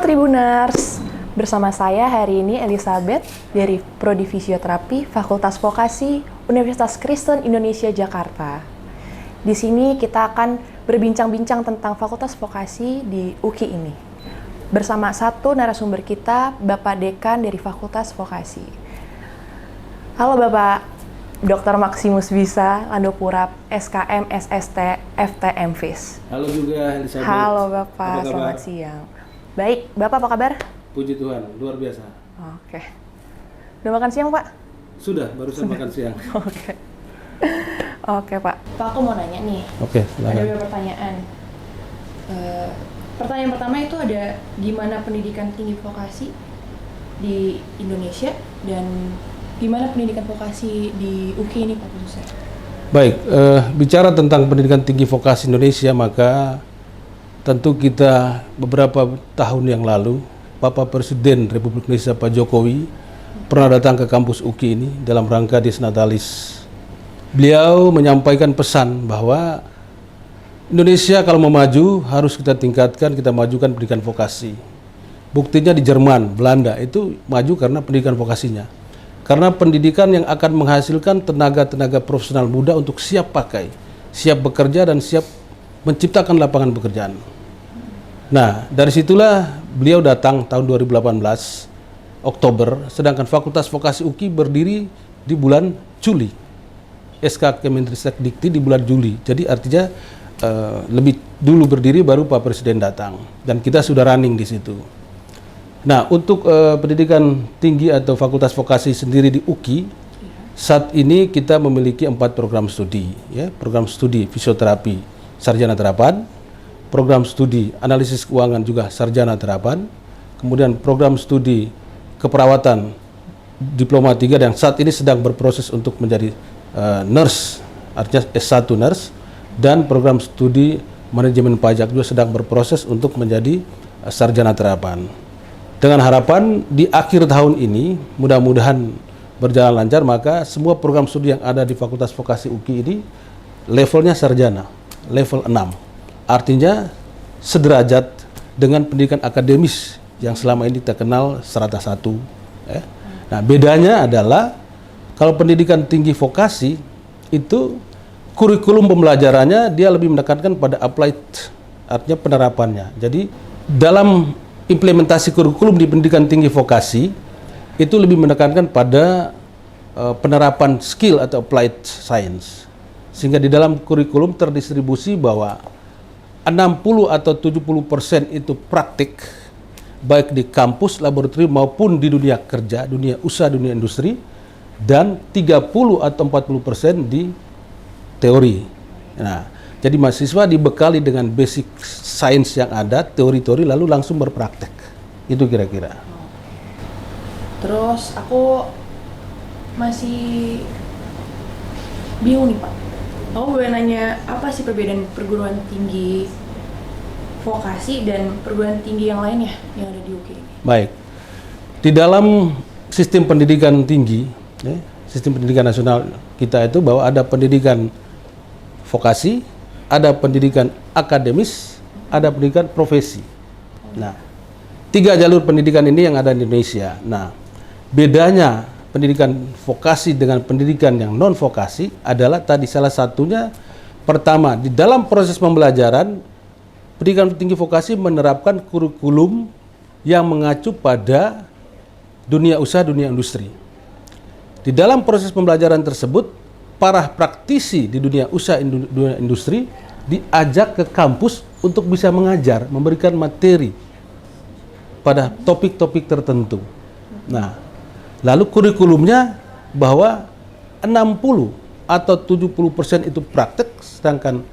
Tribuners, bersama saya hari ini Elizabeth dari Prodi Fisioterapi Fakultas Vokasi Universitas Kristen Indonesia Jakarta. Di sini kita akan berbincang-bincang tentang Fakultas Vokasi di UKI ini. Bersama satu narasumber kita, Bapak Dekan dari Fakultas Vokasi. Halo Bapak, Dr. Maximus Bisa Landopurap, SKM, SST, FTM FIS. Halo juga Elizabeth. Halo Bapak, selamat siang. Baik, Bapak apa kabar? Puji Tuhan, luar biasa. Oke. Udah makan siang, Pak? Sudah, barusan makan siang. Oke. Oke, Pak. Pak, aku mau nanya nih. Oke, Ada silakan. beberapa pertanyaan. Pertanyaan pertama itu ada gimana pendidikan tinggi vokasi di Indonesia dan gimana pendidikan vokasi di UKI ini, Pak, khususnya? Baik, bicara tentang pendidikan tinggi vokasi Indonesia, maka tentu kita beberapa tahun yang lalu, Bapak Presiden Republik Indonesia Pak Jokowi pernah datang ke kampus UKI ini dalam rangka Dies Natalis. Beliau menyampaikan pesan bahwa Indonesia kalau mau maju harus kita tingkatkan, kita majukan pendidikan vokasi. Buktinya di Jerman, Belanda itu maju karena pendidikan vokasinya. Karena pendidikan yang akan menghasilkan tenaga-tenaga profesional muda untuk siap pakai, siap bekerja dan siap menciptakan lapangan pekerjaan. Nah, dari situlah beliau datang tahun 2018 Oktober, sedangkan Fakultas Vokasi UKI berdiri di bulan Juli. SK Kemendristek Dikti di bulan Juli. Jadi artinya lebih dulu berdiri baru Pak Presiden datang dan kita sudah running di situ. Nah, untuk pendidikan tinggi atau Fakultas Vokasi sendiri di UKI, saat ini kita memiliki 4 program studi, ya, program studi fisioterapi sarjana terapan, program studi analisis keuangan juga sarjana terapan, kemudian program studi keperawatan diploma 3 yang saat ini sedang berproses untuk menjadi nurse, artinya S1 nurse, dan program studi manajemen pajak juga sedang berproses untuk menjadi sarjana terapan. Dengan harapan di akhir tahun ini mudah-mudahan berjalan lancar, maka semua program studi yang ada di Fakultas Vokasi UKI ini levelnya sarjana, level 6. Artinya sederajat dengan pendidikan akademis yang selama ini terkenal strata 1. Nah, bedanya adalah kalau pendidikan tinggi vokasi itu kurikulum pembelajarannya dia lebih menekankan pada applied, artinya penerapannya. Jadi dalam implementasi kurikulum di pendidikan tinggi vokasi itu lebih menekankan pada penerapan skill atau applied science. Sehingga di dalam kurikulum terdistribusi bahwa 60 atau 70% itu praktik, baik di kampus, laboratorium maupun di dunia kerja, dunia usaha, dunia industri, dan 30 atau 40% di teori. Nah, jadi mahasiswa dibekali dengan basic science yang ada, teori-teori, lalu langsung berpraktek. Itu kira-kira. Terus aku masih bingung nih, Pak. Aku boleh nanya apa sih perbedaan perguruan tinggi vokasi dan perguruan tinggi yang lainnya yang ada di UKI? Baik, di dalam sistem pendidikan tinggi, sistem pendidikan nasional kita itu bahwa ada pendidikan vokasi, ada pendidikan akademis, ada pendidikan profesi. Nah, 3 jalur pendidikan ini yang ada di Indonesia. Nah, bedanya pendidikan vokasi dengan pendidikan yang non vokasi adalah tadi salah satunya, pertama di dalam proses pembelajaran pendidikan tinggi vokasi menerapkan kurikulum yang mengacu pada dunia usaha, dunia industri. Di dalam proses pembelajaran tersebut para praktisi di dunia usaha, dunia industri diajak ke kampus untuk bisa mengajar, memberikan materi pada topik-topik tertentu. Nah, lalu kurikulumnya bahwa 60 atau 70% itu praktek, sedangkan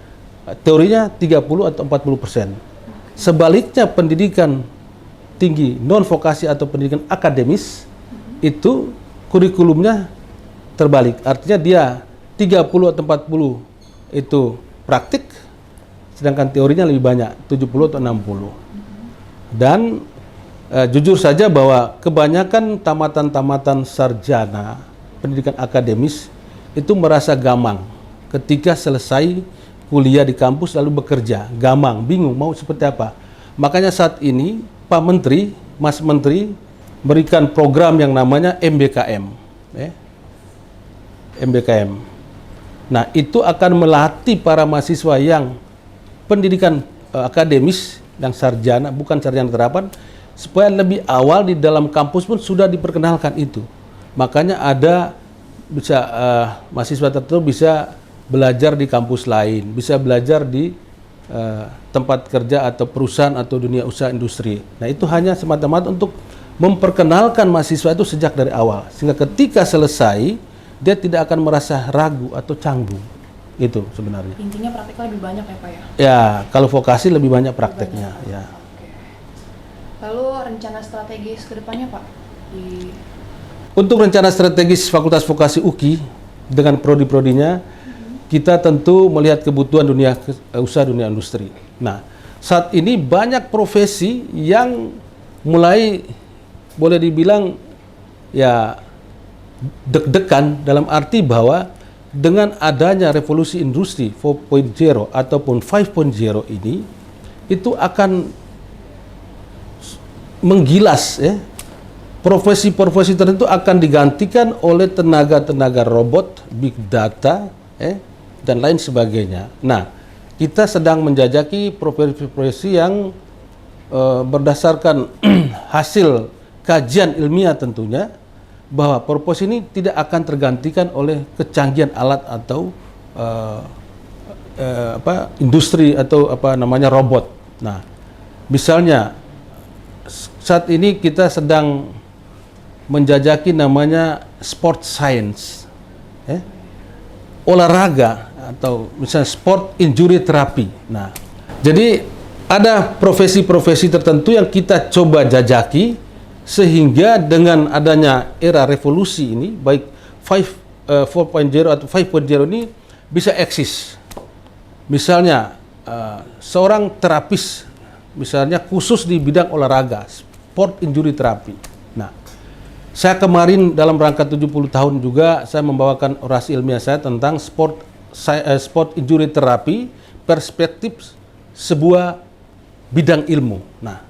teorinya 30 atau 40%. Sebaliknya pendidikan tinggi non vokasi atau pendidikan akademis itu kurikulumnya terbalik. Artinya dia 30 atau 40 itu praktik, sedangkan teorinya lebih banyak, 70 atau 60. Dan jujur saja bahwa kebanyakan tamatan-tamatan sarjana pendidikan akademis itu merasa gamang ketika selesai kuliah di kampus lalu bekerja, gamang, bingung mau seperti apa. Makanya saat ini Pak Menteri, Mas Menteri berikan program yang namanya MBKM. MBKM. Nah, itu akan melatih para mahasiswa yang pendidikan akademis yang sarjana, bukan sarjana terapan, supaya lebih awal di dalam kampus pun sudah diperkenalkan itu. Makanya ada bisa mahasiswa tertentu bisa belajar di kampus lain, bisa belajar di tempat kerja atau perusahaan atau dunia usaha industri. Nah, itu hanya semata-mata untuk memperkenalkan mahasiswa itu sejak dari awal, sehingga ketika selesai dia tidak akan merasa ragu atau canggung. Itu sebenarnya. Intinya prakteknya lebih banyak ya Pak ya? Ya, kalau vokasi lebih banyak prakteknya. Ya. Oke. Lalu rencana strategis ke depannya Pak? Untuk rencana strategis Fakultas Vokasi UKI dengan prodi-prodinya, kita tentu melihat kebutuhan dunia usaha, dunia industri. Nah, saat ini banyak profesi yang mulai boleh dibilang ya deg-degan, dalam arti bahwa dengan adanya revolusi industri 4.0 ataupun 5.0 ini, itu akan menggilas ya, profesi-profesi tertentu akan digantikan oleh tenaga-tenaga robot, big data, dan lain sebagainya. Nah, kita sedang menjajaki profesi-profesi yang berdasarkan hasil kajian ilmiah tentunya, bahwa profesi ini tidak akan tergantikan oleh kecanggihan alat atau industri atau robot. Nah, misalnya saat ini kita sedang menjajaki namanya sport science, olahraga atau misalnya sport injury therapy. Nah, jadi ada profesi-profesi tertentu yang kita coba jajaki sehingga dengan adanya era revolusi ini, baik 4.0 atau 5.0 ini bisa eksis. Misalnya seorang terapis, misalnya khusus di bidang olahraga, sport injury therapy. Nah, saya kemarin dalam rangka 70 tahun juga saya membawakan orasi ilmiah saya tentang sport injury therapy, perspektif sebuah bidang ilmu. Nah,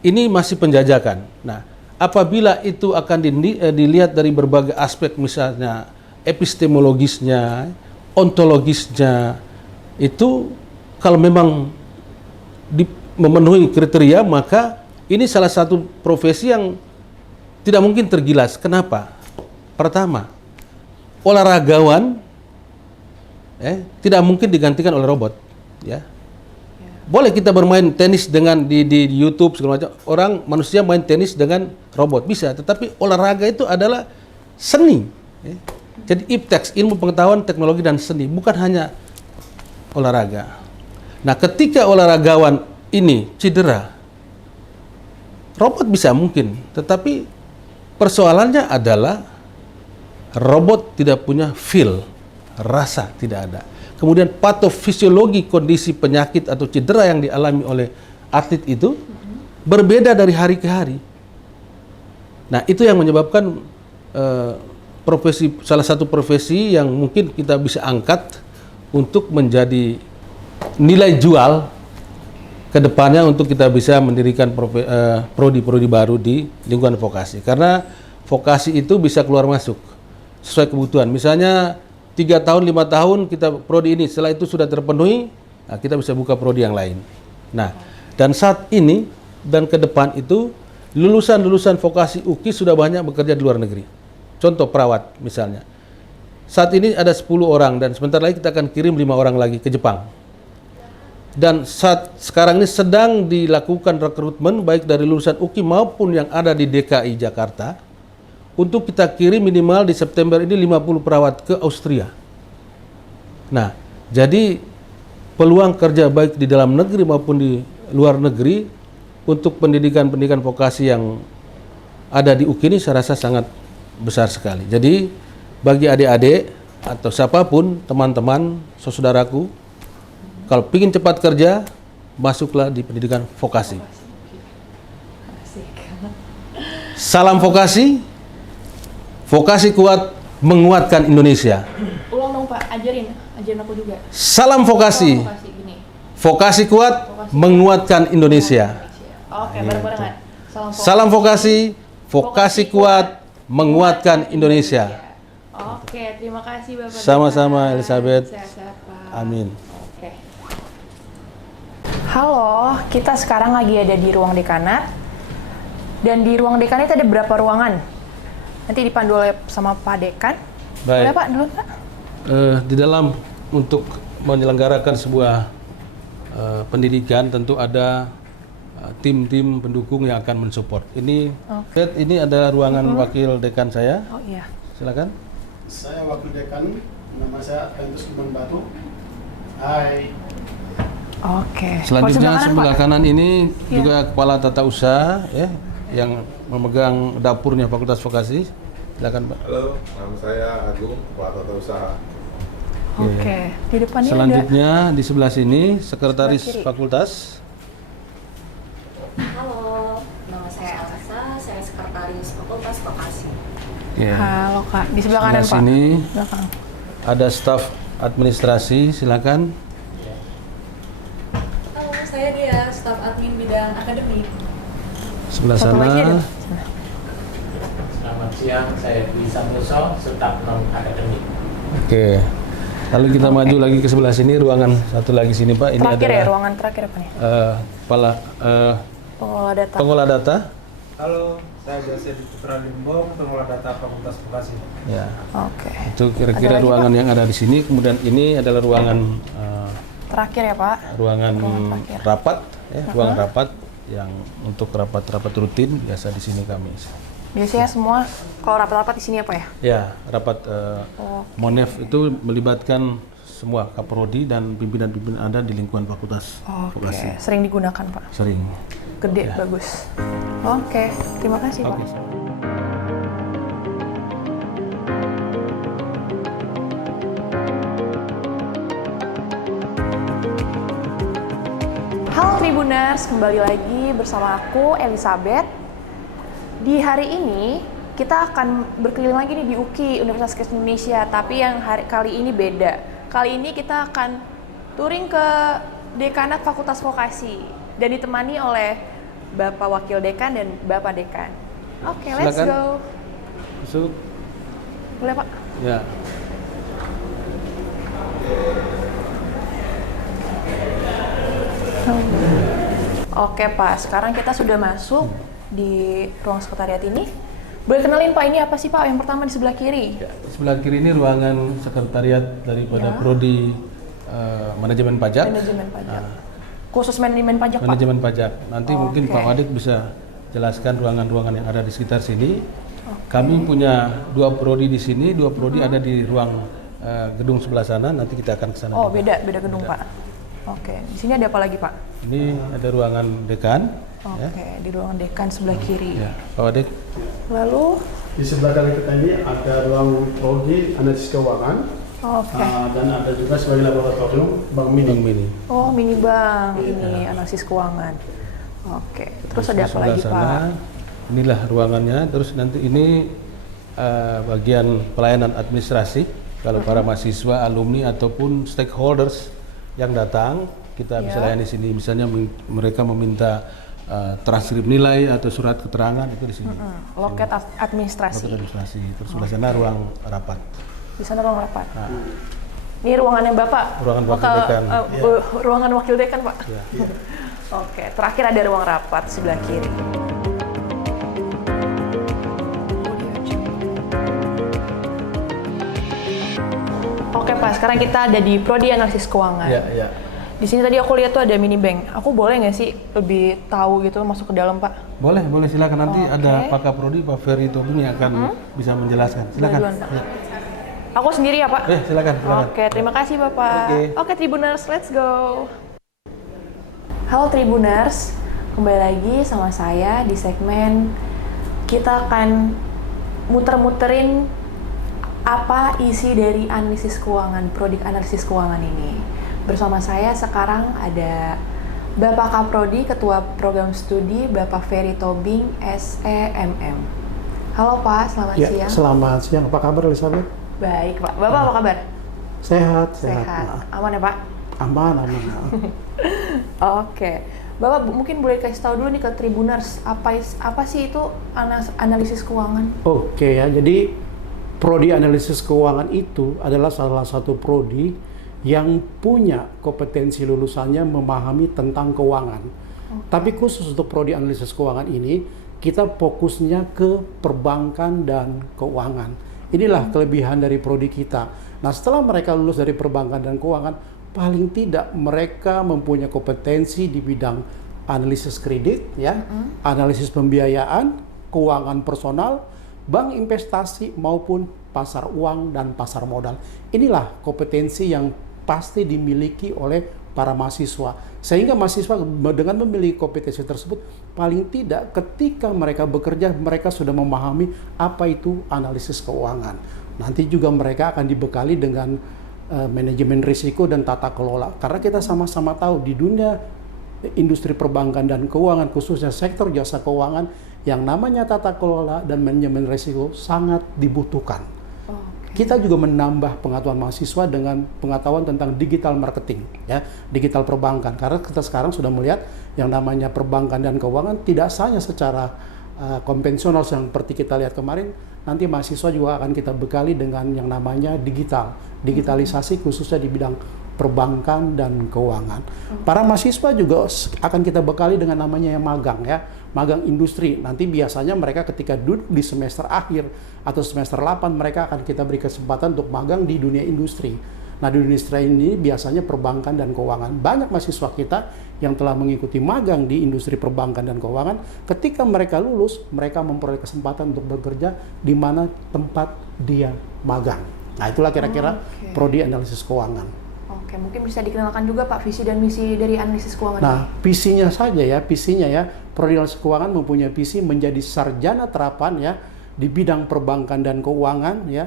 ini masih penjajakan. Nah, apabila itu akan dilihat dari berbagai aspek, misalnya epistemologisnya, ontologisnya, itu kalau memang memenuhi kriteria, maka ini salah satu profesi yang tidak mungkin tergilas. Kenapa? Pertama, olahragawan tidak mungkin digantikan oleh robot, ya. Boleh kita bermain tenis dengan di YouTube segala macam. Manusia main tenis dengan robot bisa, tetapi olahraga itu adalah seni. Jadi IPTEX, ilmu pengetahuan, teknologi dan seni, bukan hanya olahraga. Nah, ketika olahragawan ini cedera, robot bisa mungkin, tetapi persoalannya adalah robot tidak punya feel, rasa tidak ada. Kemudian patofisiologi kondisi penyakit atau cedera yang dialami oleh atlet itu berbeda dari hari ke hari. Nah, itu yang menyebabkan salah satu profesi yang mungkin kita bisa angkat untuk menjadi nilai jual ke depannya untuk kita bisa mendirikan prodi-prodi baru di lingkungan vokasi. Karena vokasi itu bisa keluar masuk sesuai kebutuhan. Misalnya 3 tahun, 5 tahun kita prodi ini, setelah itu sudah terpenuhi, nah kita bisa buka prodi yang lain. Nah, dan saat ini dan ke depan itu lulusan-lulusan vokasi UKI sudah banyak bekerja di luar negeri. Contoh perawat misalnya. Saat ini ada 10 orang dan sebentar lagi kita akan kirim 5 orang lagi ke Jepang. Dan sekarang ini sedang dilakukan rekrutmen baik dari lulusan UKI maupun yang ada di DKI Jakarta, untuk kita kirim minimal di September ini 50 perawat ke Austria. Nah, jadi peluang kerja baik di dalam negeri maupun di luar negeri untuk pendidikan vokasi yang ada di UKI ini saya rasa sangat besar sekali. Jadi bagi adik-adik atau siapapun teman-teman, saudaraku, kalau ingin cepat kerja, masuklah di pendidikan vokasi. Salam vokasi. Vokasi kuat menguatkan Indonesia. Ulang dong Pak, ajarin aku juga. Salam vokasi. Vokasi kuat menguatkan Indonesia. Oke, Gitu. bareng-barengan. Salam vokasi, vokasi kuat, menguatkan Indonesia. Oke, terima kasih Bapak. Sama-sama, Dekan. Elizabeth. Sehat-sehat, Pak. Amin. Oke. Halo, kita sekarang lagi ada di ruang dekanat. Dan di ruang dekanat ada berapa ruangan? Nanti dipandu oleh sama Pak Dekan. Baik. Boleh Pak, dulu Pak? Di dalam untuk menyelenggarakan sebuah pendidikan tentu ada tim-tim pendukung yang akan mensupport. Ini ada ruangan wakil dekan saya. Oh iya. Silakan. Saya wakil dekan, nama saya Pentus Kuman Batu. Hai. Oke. Selanjutnya Kalau sebelah Pak? kanan ini Iya. juga kepala tata usaha ya yang memegang dapurnya Fakultas Vokasi. Silakan, Pak. Halo, nama saya Agung, Kepala Tata Usaha. Oke. Di depannya ada. Selanjutnya di sebelah sini Sekretaris Sebelah kiri. Fakultas. Halo, nama saya Elsa, saya Sekretaris Fakultas Vokasi. Ya. Halo Kak, di sebelah kanan Pak. sini Belakang. ada staf administrasi, silakan. Halo, saya Dia, staf admin bidang akademik. Sebelah Satu sana lagi ada. Selamat siang, saya Dwi Samuso, staf non-akademik. Oke. Lalu kita maju lagi ke sebelah sini, ruangan satu lagi sini Pak. Ini Terakhir ya, adalah ruangan terakhir apa nih? kepala Pengelola data. pengolah data. Halo, saya Jose Putra Limbong, pengelola data Fakultas Vokasi. Ya. Oke. Itu kira-kira Ada lagi, ruangan yang ada di sini. Kemudian ini adalah ruangan Terakhir ya Pak. ruangan Ruangan terakhir. rapat, ya, ruang rapat yang untuk rapat-rapat rutin biasa di sini kami. Biasanya semua kalau rapat-rapat di sini apa ya? Ya, rapat Oh. Monef itu melibatkan semua kaprodi dan pimpinan-pimpinan Anda di lingkungan Fakultas Oke. Vokasi. Sering digunakan Pak. Sering. Gede, bagus. Oke. Terima kasih Pak. Oke. Halo Tribuners, kembali lagi bersama aku Elizabeth. Di hari ini kita akan berkeliling lagi nih di UKI, Universitas Kristen Indonesia, tapi yang kali ini beda. Kali ini kita akan touring ke Dekanat Fakultas Vokasi dan ditemani oleh Bapak Wakil Dekan dan Bapak Dekan. Oke, let's Silakan. go. Masuk. Boleh Pak? Ya. Oke Pak, sekarang kita sudah masuk di ruang sekretariat ini. Boleh kenalin Pak, ini apa sih Pak? Yang pertama di sebelah kiri. Ya, di sebelah kiri ini ruangan sekretariat daripada Ya. Prodi Manajemen Pajak. Manajemen pajak. Khusus manajemen pajak Pak? Manajemen Pajak. Nanti mungkin Oke. Pak Wadid bisa jelaskan ruangan-ruangan yang ada di sekitar sini. Kami punya dua prodi di sini, dua prodi ada di ruang gedung sebelah sana. Nanti kita akan ke sana. Oh, juga. beda gedung Pak. Oke, di sini ada apa lagi Pak? Ini ada ruangan dekan. Oke, di ruangan dekan sebelah kiri. Ya, Pak Wadid. Lalu, Di sebelah kanan kita ini ada ruang prodi analisis keuangan oke. dan ada juga sebagai laboratorium Bank Mini. Bang Mini. Oh, mini bank ini analisis keuangan. Oke, terus ada Di apa sebelah lagi sana, Pak? Inilah ruangannya. Terus nanti ini bagian pelayanan administrasi. Kalau para mahasiswa, alumni ataupun stakeholders yang datang, kita bisa Ya. layani di sini. Misalnya mereka meminta transkrip nilai atau surat keterangan itu di sini. Loket administrasi. Loket administrasi. Terus sebelah sana ruang rapat. Di sana ruang rapat. Ini ruangannya Bapak. Ruangan wakil dekan. Ruangan wakil dekan Pak. Ya. Oke, terakhir ada ruang rapat sebelah kiri. Oke Pak, sekarang kita ada di Prodi Analisis Keuangan. Ya, ya. Di sini tadi aku lihat tuh ada mini bank. Aku boleh nggak sih lebih tahu gitu masuk ke dalam Pak? Boleh, boleh silakan. Nanti Oke. ada Pak Kaprodi, Pak Ferry Tobing yang akan bisa menjelaskan. Silakan. Duluan, Pak. Ya. Aku sendiri ya Pak? Silakan, silakan. Oke, terima kasih Bapak. Oke. Oke, Tribuners, let's go. Halo Tribuners, kembali lagi sama saya di segmen kita akan muter-muterin apa isi dari analisis keuangan, prodi analisis keuangan ini. Bersama saya sekarang ada Bapak Kaprodi, Ketua Program Studi, Bapak Ferry Tobing, SEMM. Halo Pak, selamat Ya, siang. selamat siang. Apa kabar Elizabeth? Baik Pak, Bapak apa kabar? Sehat, Sehat. Nah, Aman ya Pak? aman, aman. Oke. Bapak mungkin boleh kasih tahu dulu nih ke Tribuners apa sih itu analisis keuangan? Oke ya, jadi prodi analisis keuangan itu adalah salah satu prodi yang punya kompetensi lulusannya memahami tentang keuangan. Tapi khusus untuk prodi analisis keuangan ini, kita fokusnya ke perbankan dan keuangan. Inilah kelebihan dari prodi kita. Nah, setelah mereka lulus dari perbankan dan keuangan, paling tidak mereka mempunyai kompetensi di bidang analisis kredit, ya, analisis pembiayaan, keuangan personal, bank investasi maupun pasar uang dan pasar modal. Inilah kompetensi yang pasti dimiliki oleh para mahasiswa. Sehingga mahasiswa dengan memiliki kompetensi tersebut, paling tidak ketika mereka bekerja, mereka sudah memahami apa itu analisis keuangan. Nanti juga mereka akan dibekali dengan manajemen risiko dan tata kelola. Karena kita sama-sama tahu di dunia industri perbankan dan keuangan, khususnya sektor jasa keuangan, yang namanya tata kelola dan manajemen risiko sangat dibutuhkan. Kita juga menambah pengetahuan mahasiswa dengan pengetahuan tentang digital marketing, ya, digital perbankan. Karena kita sekarang sudah melihat yang namanya perbankan dan keuangan tidak hanya secara konvensional seperti kita lihat kemarin, nanti mahasiswa juga akan kita bekali dengan yang namanya digitalisasi khususnya di bidang perbankan dan keuangan. Para mahasiswa juga akan kita bekali dengan namanya yang magang, ya, magang industri. Nanti biasanya mereka ketika duduk di semester akhir atau semester 8 mereka akan kita beri kesempatan untuk magang di dunia industri. Nah, di dunia industri ini biasanya perbankan dan keuangan. Banyak mahasiswa kita yang telah mengikuti magang di industri perbankan dan keuangan, ketika mereka lulus, mereka memperoleh kesempatan untuk bekerja di mana tempat dia magang. Nah, itulah kira-kira prodi analisis keuangan. Oke, mungkin bisa dikenalkan juga Pak visi dan misi dari analisis keuangan Nah, ini. visinya ya, prodi analisis keuangan mempunyai visi menjadi sarjana terapan, ya, di bidang perbankan dan keuangan, ya,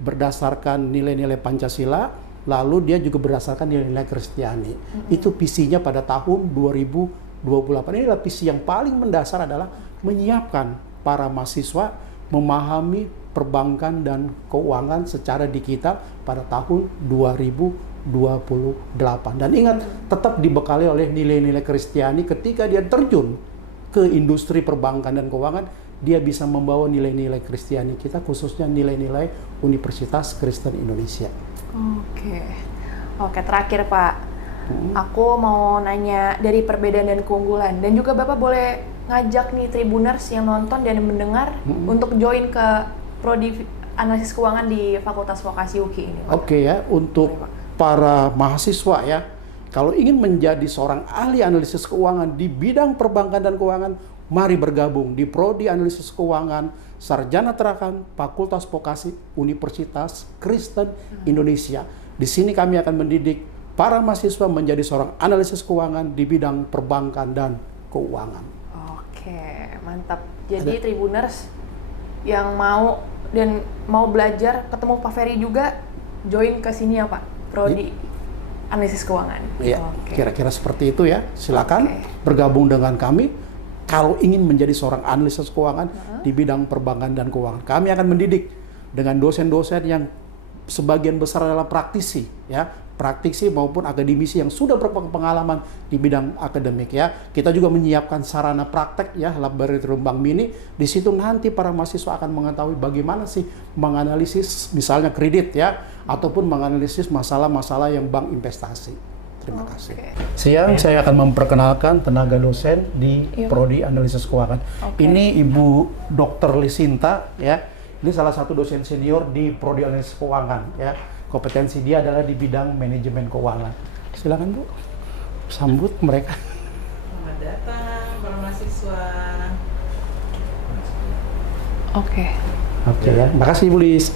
berdasarkan nilai-nilai Pancasila, lalu dia juga berdasarkan nilai-nilai Kristiani. Itu visinya pada tahun 2028. Inilah visi yang paling mendasar adalah menyiapkan para mahasiswa memahami perbankan dan keuangan secara digital pada tahun 2028. Dan ingat, tetap dibekali oleh nilai-nilai Kristiani. Ketika dia terjun ke industri perbankan dan keuangan, dia bisa membawa nilai-nilai Kristiani kita, khususnya nilai-nilai Universitas Kristen Indonesia. Oke, terakhir Pak, aku mau nanya dari perbedaan dan keunggulan, dan juga Bapak boleh ngajak nih Tribuners yang nonton dan mendengar untuk join ke prodi analisis keuangan di Fakultas Vokasi UKI ini, Pak. Oke, ya, untuk para mahasiswa, ya, kalau ingin menjadi seorang ahli analisis keuangan di bidang perbankan dan keuangan, mari bergabung di prodi analisis keuangan sarjana terapan Fakultas Vokasi Universitas Kristen Indonesia. Di sini kami akan mendidik para mahasiswa menjadi seorang analisis keuangan di bidang perbankan dan keuangan. Oke, mantap. Jadi Tribuners yang mau belajar ketemu Pak Ferry juga join ke sini ya Pak, prodi analisis keuangan. Iya, kira-kira seperti itu ya. Silakan bergabung dengan kami. Kalau ingin menjadi seorang analisis keuangan di bidang perbankan dan keuangan, kami akan mendidik dengan dosen-dosen yang sebagian besar adalah praktisi, ya, praktisi maupun akademisi yang sudah berpengalaman di bidang akademik, ya. Kita juga menyiapkan sarana praktek, ya, laboratorium Bank Mini. Di situ nanti para mahasiswa akan mengetahui bagaimana sih menganalisis misalnya kredit, ya, ataupun menganalisis masalah-masalah yang bank investasi. Terima kasih. Siang saya akan memperkenalkan tenaga dosen di prodi analisis keuangan. Ini Ibu Dr. Lisinta, ya. Ini salah satu dosen senior di prodi analisis keuangan, ya. Kompetensi dia adalah di bidang manajemen keuangan. Silakan Bu, sambut mereka. Selamat datang para mahasiswa. Oke, ya. Makasih Ibu Lis.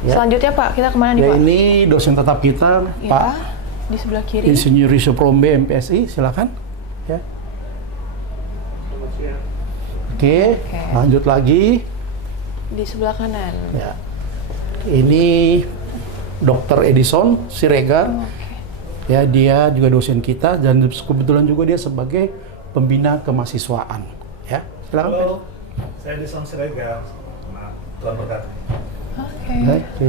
Ya. Selanjutnya Pak, kita kemana nih Pak? Ini dosen tetap kita, Ya, Pak di sebelah kiri. Insinyur Yusuf Rombe MPSI, silakan. Ya. Oke, lanjut lagi. Di sebelah kanan. Ya. Ini Dr. Edison Siregar. Ya, dia juga dosen kita dan kebetulan juga dia sebagai pembina kemahasiswaan. Ya, silakan. Halo, saya Edison Siregar. Tuhan berkati. Oke.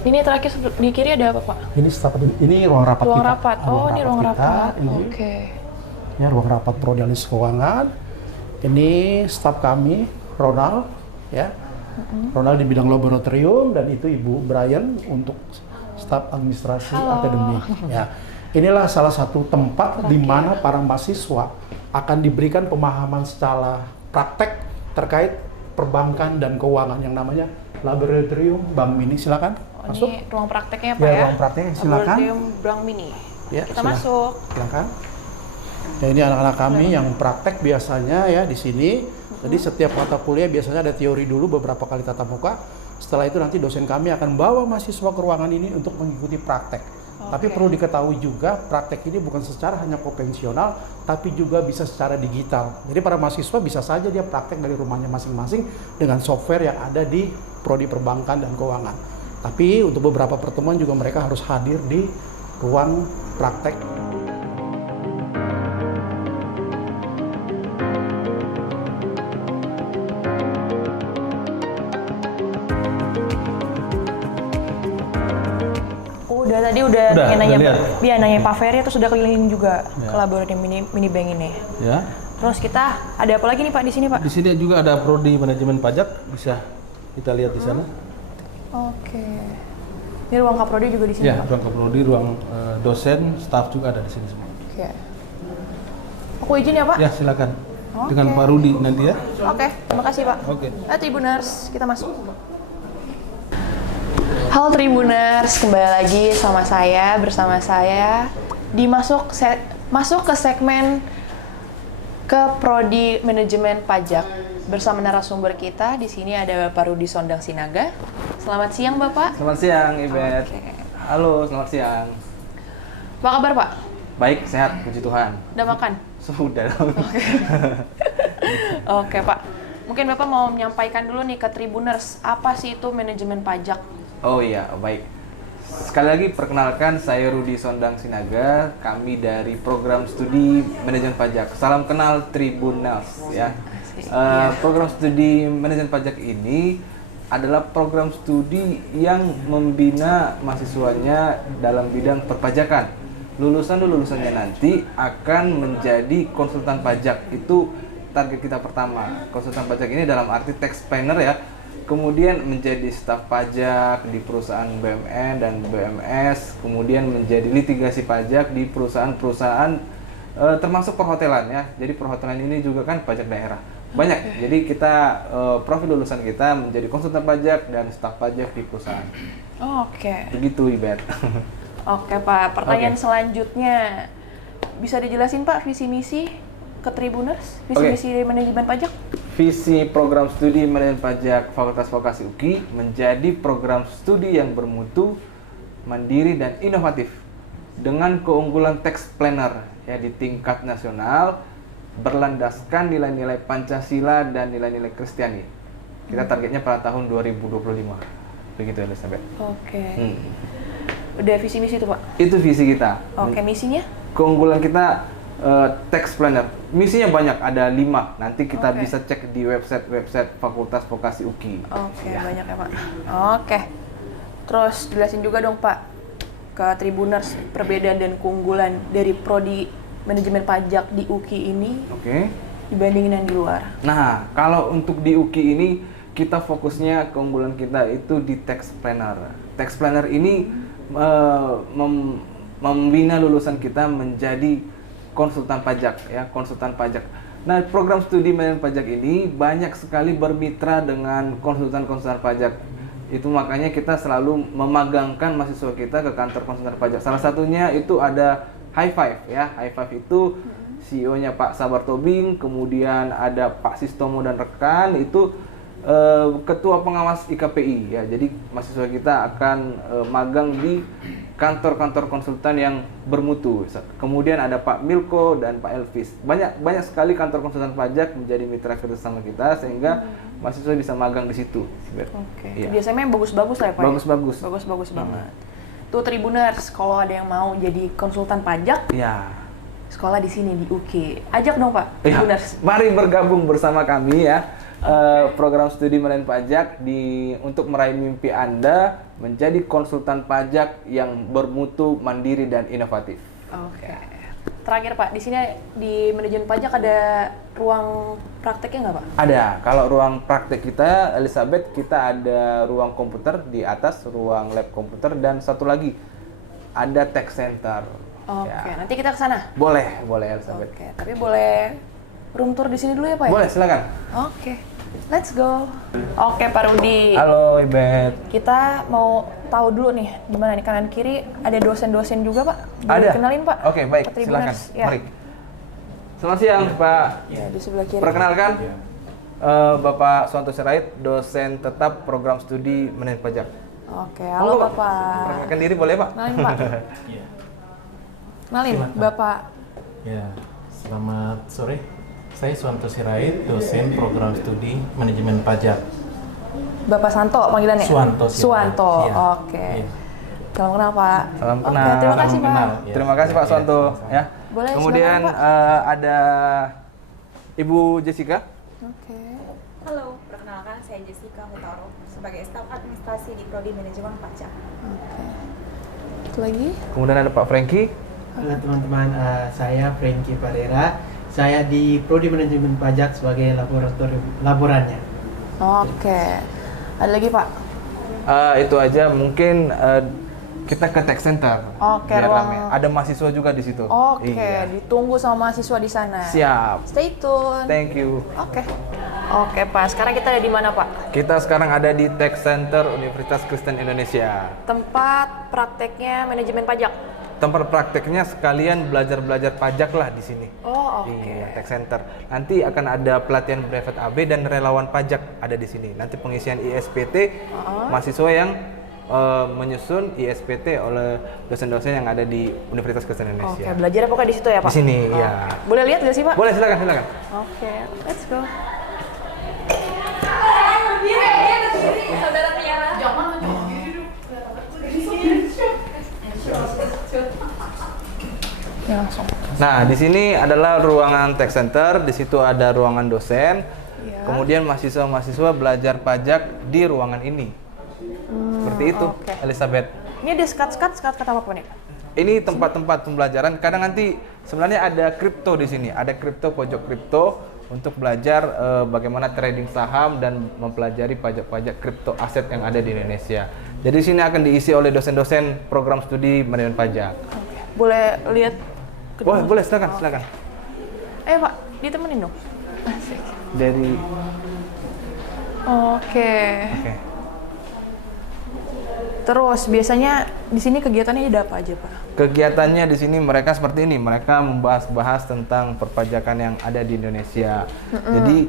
Ini terakhir di kiri ada apa Pak? Ini staf, ini ruang rapat Ruang kita. rapat. Oh, ini ruang kita. rapat. Ini. Oke. ya, ruang rapat prodi analisis keuangan. Ini staf kami, Ronald, ya. Ronald di bidang laboratorium, dan itu Ibu Brian untuk staf administrasi akademik. Ya, inilah salah satu tempat di mana para mahasiswa akan diberikan pemahaman secara praktek terkait perbankan dan keuangan yang namanya laboratorium Bank Mini. Silakan masuk. Ini ruang prakteknya Pak Ya, ya? ruang prakteknya, silakan. Laboratorium Bank Mini. Ya, Kita masuk. Silakan. Ya, ini anak-anak kami yang praktek biasanya ya di sini. Jadi setiap mata kuliah biasanya ada teori dulu beberapa kali tatap muka. Setelah itu nanti dosen kami akan bawa mahasiswa ke ruangan ini untuk mengikuti praktek. Tapi perlu diketahui juga praktek ini bukan secara hanya konvensional, tapi juga bisa secara digital. Jadi para mahasiswa bisa saja dia praktek dari rumahnya masing-masing dengan software yang ada di prodi perbankan dan keuangan. Tapi untuk beberapa pertemuan juga mereka harus hadir di ruang praktek. Tadi udah nanya lihat. nanya Pak Ferry, terus sudah keliling juga ke laboratorium mini bank ini. Ya. Terus kita ada apa lagi nih Pak di sini Pak? Di sini juga ada prodi manajemen pajak, bisa kita lihat di sana. Oke. Ini ruang kaprodi juga di sini Ya, Pak? ruang kaprodi, ruang dosen, staf juga ada di sini semua. Oke. Aku izin ya Pak? Ya, silakan. Oke. Dengan Pak Rudi nanti ya. Oke, terima kasih Pak. Oke. Tribuners, kita masuk. Halo Tribuners, kembali lagi bersama saya masuk ke segmen ke prodi manajemen pajak bersama narasumber kita. Di sini ada Bapak Rudi Sondang Sinaga. Selamat siang Bapak. Selamat siang Ibet. Oke. Halo, selamat siang. Apa kabar Pak? Baik, sehat, puji Tuhan. Udah makan? Sudah. Oke Pak. Mungkin Bapak mau menyampaikan dulu nih ke Tribuners, apa sih itu manajemen pajak? Oh iya, baik. Sekali lagi perkenalkan, saya Rudi Sondang Sinaga, kami dari program studi manajemen pajak. Salam kenal Tribuners ya. Program studi manajemen pajak ini adalah program studi yang membina mahasiswanya dalam bidang perpajakan. Lulusannya nanti akan menjadi konsultan pajak. Itu target kita pertama. Konsultan pajak ini dalam arti tax planner ya. Kemudian menjadi staf pajak di perusahaan BUMN dan BUMS, kemudian menjadi litigasi pajak di perusahaan-perusahaan termasuk perhotelan ya. Jadi perhotelan ini juga kan pajak daerah. Banyak. Jadi kita profil lulusan kita menjadi konsultan pajak dan staf pajak di perusahaan. Oke. Begitu Ibet. Oke Pak, pertanyaan selanjutnya bisa dijelasin Pak visi misi ke Tribuners, visi misi manajemen pajak? Visi program studi manajemen pajak Fakultas Vokasi UKI menjadi program studi yang bermutu, mandiri dan inovatif dengan keunggulan tax planner ya di tingkat nasional, berlandaskan nilai-nilai Pancasila dan nilai-nilai Kristiani. Kita targetnya pada tahun 2025. Begitu Elizabeth. Oke. Udah visi misi itu Pak? Itu visi kita. Oke, misinya? Keunggulan kita tax planner. Misinya banyak, ada 5. Nanti kita bisa cek di website Fakultas Vokasi UKI. Oke, banyak ya Pak. Oke. Terus jelasin juga dong Pak ke Tribuners perbedaan dan keunggulan dari prodi manajemen pajak di UKI ini dibandingin yang di luar. Nah, kalau untuk di UKI ini kita fokusnya keunggulan kita itu di tax planner. Tax planner ini membina lulusan kita menjadi konsultan pajak ya, konsultan pajak. Nah, program studi manajemen pajak ini banyak sekali bermitra dengan konsultan-konsultan pajak. Itu makanya kita selalu memagangkan mahasiswa kita ke kantor konsultan pajak. Salah satunya itu ada High Five ya. High Five itu CEO-nya Pak Sabar Tobing, kemudian ada Pak Sistomo dan rekan, itu ketua pengawas IKPI ya. Jadi mahasiswa kita akan magang di kantor-kantor konsultan yang bermutu. Kemudian ada Pak Milko dan Pak Elvis. Banyak sekali kantor konsultan pajak menjadi mitra kerjasama kita sehingga mahasiswa bisa magang di situ. Ya. Biasanya yang bagus-bagus lah ya Pak. Bagus-bagus banget. Tuh Tribuners, kalau ada yang mau jadi konsultan pajak, sekolah di sini di UKI. Ajak dong Pak, Tribuners. Mari bergabung bersama kami ya. Program studi manajemen pajak untuk meraih mimpi Anda menjadi konsultan pajak yang bermutu, mandiri dan inovatif. Oke. terakhir Pak, di sini di manajemen pajak ada ruang prakteknya nggak Pak? Ada. Kalau ruang praktek kita, Elizabeth, kita ada ruang komputer di atas, ruang lab komputer, dan satu lagi ada tech center. Oke, nanti kita ke sana. Boleh Elizabeth. Oke, tapi boleh room tour di sini dulu ya Pak? Ya? Boleh, silakan. Oke, let's go. Oke Pak Rudi. Halo Ibet. Kita mau tahu dulu nih, gimana nih kanan kiri ada dosen-dosen juga Pak? Boleh Ada. kenalin Pak? Oke, baik, ke Tribuners. silakan. Ya. Mari. Selamat siang Pak. Ya, di sebelah kiri. Perkenalkan, Bapak Suwanto Sirait, dosen tetap program studi manajemen pajak. Oke, halo Pak. Bapak. Perkenalkan diri boleh Pak? Kenalin Pak. Kenalin, Silakan. Bapak. Ya, selamat sore. Saya Suwanto Sirait, dosen program studi manajemen pajak. Bapak Santo panggilannya? Suwanto Sirait. Suwanto, Iya. oke. Iya. Salam kenal Pak. Salam Oke, kenal. terima kasih Salam Pak. kenal. Ya. Terima kasih Pak Suwanto. Ya. Boleh, Kemudian silakan, ada Ibu Jessica. Oke. Halo, perkenalkan saya Jessica Hutaro sebagai staf administrasi di Prodi Manajemen Pajak. Oke. Itu lagi? Kemudian ada Pak Franky. Halo teman-teman, saya Franky Parera. Saya di Prodi Manajemen Pajak sebagai laborannya. Oke. Ada lagi Pak? Itu aja, mungkin kita ke tech center. Oke, biar ruang- rame. Ada mahasiswa juga di situ. Oke, Iya. ditunggu sama mahasiswa di sana. Siap. Stay tune. Thank you. Oke. Oke Pak, sekarang kita ada di mana Pak? Kita sekarang ada di Tech Center Universitas Kristen Indonesia. Tempat prakteknya manajemen pajak. Tempat prakteknya sekalian belajar-belajar pajak lah di sini. Oh, oke. Iya, Tech Center. Nanti akan ada pelatihan brevet AB dan relawan pajak ada di sini. Nanti pengisian ISPT mahasiswa yang menyusun ISPT oleh dosen-dosen yang ada di Universitas Kristen Oke, Indonesia. belajar pokoknya di situ ya Pak? Di sini, Oke. ya. Boleh lihat nggak sih Pak? Boleh, silakan, silakan. Oke, let's go. Ya, langsung. Nah, di sini adalah ruangan Tech Center, di situ ada ruangan dosen. Iya. Kemudian mahasiswa-mahasiswa belajar pajak di ruangan ini. Seperti itu, oke. Elizabeth. Ini ada skat apa Pak nih? Ini tempat-tempat pembelajaran. Kadang nanti sebenarnya ada kripto di sini. Ada kripto, pojok kripto untuk belajar bagaimana trading saham dan mempelajari pajak-pajak kripto aset yang ada di Indonesia. Jadi di sini akan diisi oleh dosen-dosen program studi manajemen pajak. Boleh lihat? Boleh, silakan, silakan. Ayo Pak, ditemenin dong. Asik. Dari Oke. Oke. Terus biasanya di sini kegiatannya ada apa aja Pak? Kegiatannya di sini mereka seperti ini, mereka membahas tentang perpajakan yang ada di Indonesia. Jadi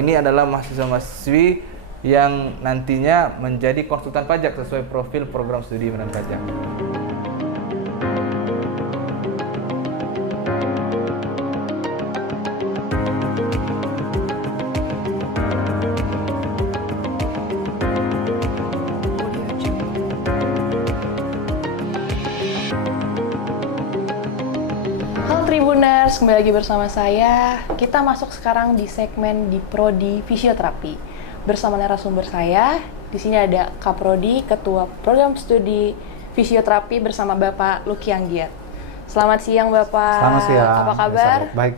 ini adalah mahasiswa-mahasiswi yang nantinya menjadi konsultan pajak sesuai profil program studi manajemen pajak. Tribuners, kembali lagi bersama saya. Kita masuk sekarang di segmen di Prodi Fisioterapi. Bersama narasumber saya, di sini ada Kaprodi, Ketua Program Studi Fisioterapi bersama Bapak Luki Anggiat. Selamat siang Bapak. Selamat siang. Apa kabar? Baik.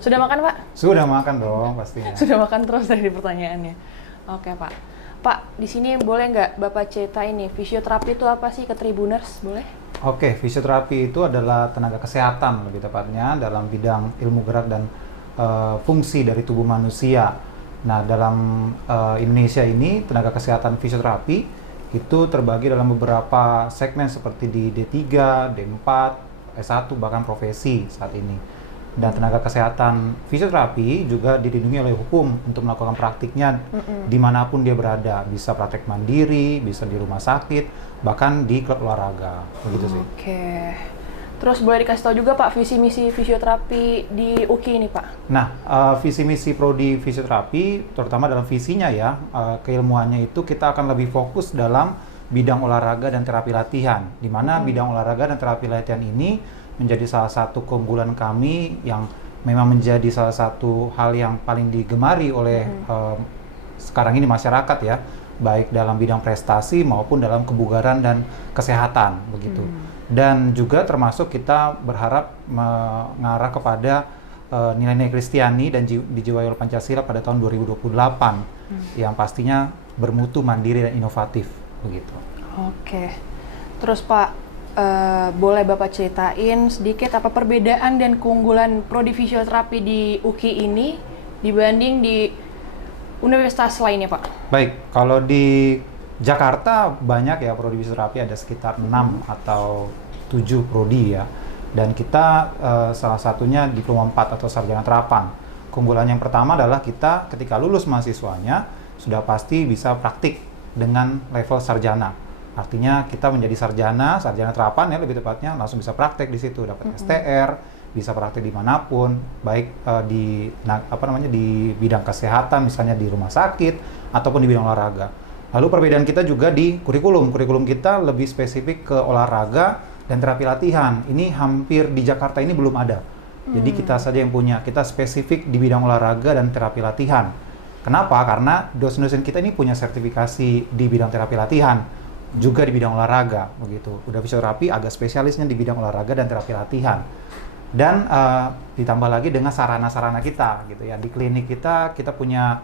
Sudah makan Pak? Sudah makan dong pastinya. Sudah makan terus dari pertanyaannya. Oke Pak. Pak, di sini boleh nggak Bapak cerita ini, fisioterapi itu apa sih ke Tribuners? Boleh? Oke, fisioterapi itu adalah tenaga kesehatan lebih tepatnya dalam bidang ilmu gerak dan fungsi dari tubuh manusia. Nah, dalam Indonesia ini tenaga kesehatan fisioterapi itu terbagi dalam beberapa segmen seperti di D3, D4, S1 bahkan profesi saat ini. Dan tenaga kesehatan fisioterapi juga dilindungi oleh hukum untuk melakukan praktiknya dimanapun dia berada. Bisa praktek mandiri, bisa di rumah sakit, bahkan di klub olahraga. Begitu sih. Oke. Terus boleh dikasih tahu juga Pak visi misi fisioterapi di UKI ini Pak? Nah, visi misi prodi fisioterapi, terutama dalam visinya ya, keilmuannya itu kita akan lebih fokus dalam bidang olahraga dan terapi latihan. Di mana bidang olahraga dan terapi latihan ini menjadi salah satu keunggulan kami yang memang menjadi salah satu hal yang paling digemari oleh sekarang ini masyarakat ya, baik dalam bidang prestasi maupun dalam kebugaran dan kesehatan begitu. Dan juga termasuk kita berharap mengarah kepada nilai-nilai Kristiani dan dijiwai oleh Pancasila pada tahun 2028 yang pastinya bermutu, mandiri, dan inovatif begitu. Oke. Terus Pak, boleh Bapak ceritain sedikit apa perbedaan dan keunggulan prodi fisioterapi di UKI ini dibanding di universitas lainnya Pak? Baik, kalau di Jakarta banyak ya prodi fisioterapi, ada sekitar 6 atau 7 prodi ya. Dan kita salah satunya diploma 4 atau sarjana terapan. Keunggulan yang pertama adalah kita ketika lulus mahasiswanya sudah pasti bisa praktik dengan level sarjana. Artinya kita menjadi sarjana terapan ya lebih tepatnya, langsung bisa praktek di situ, dapat STR, bisa praktek dimanapun, baik di bidang kesehatan, misalnya di rumah sakit ataupun di bidang olahraga. Lalu perbedaan kita juga di kurikulum kita lebih spesifik ke olahraga dan terapi latihan. Ini hampir di Jakarta ini belum ada. Jadi kita saja yang punya, kita spesifik di bidang olahraga dan terapi latihan. Kenapa? Karena dosen-dosen kita ini punya sertifikasi di bidang terapi latihan, juga di bidang olahraga, begitu. Udah fisioterapi agak spesialisnya di bidang olahraga dan terapi latihan. Dan ditambah lagi dengan sarana-sarana kita, gitu ya. Di klinik kita punya